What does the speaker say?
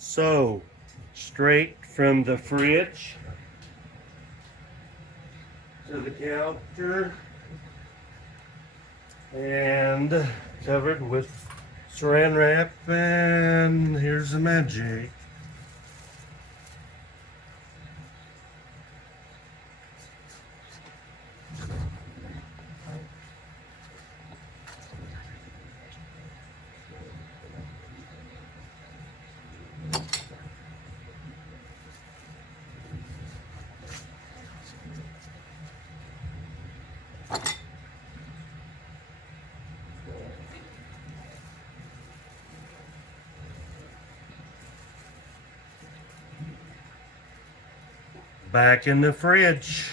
So, straight from the fridge to the counter and covered with saran wrap, and here's the magic. Back in the fridge.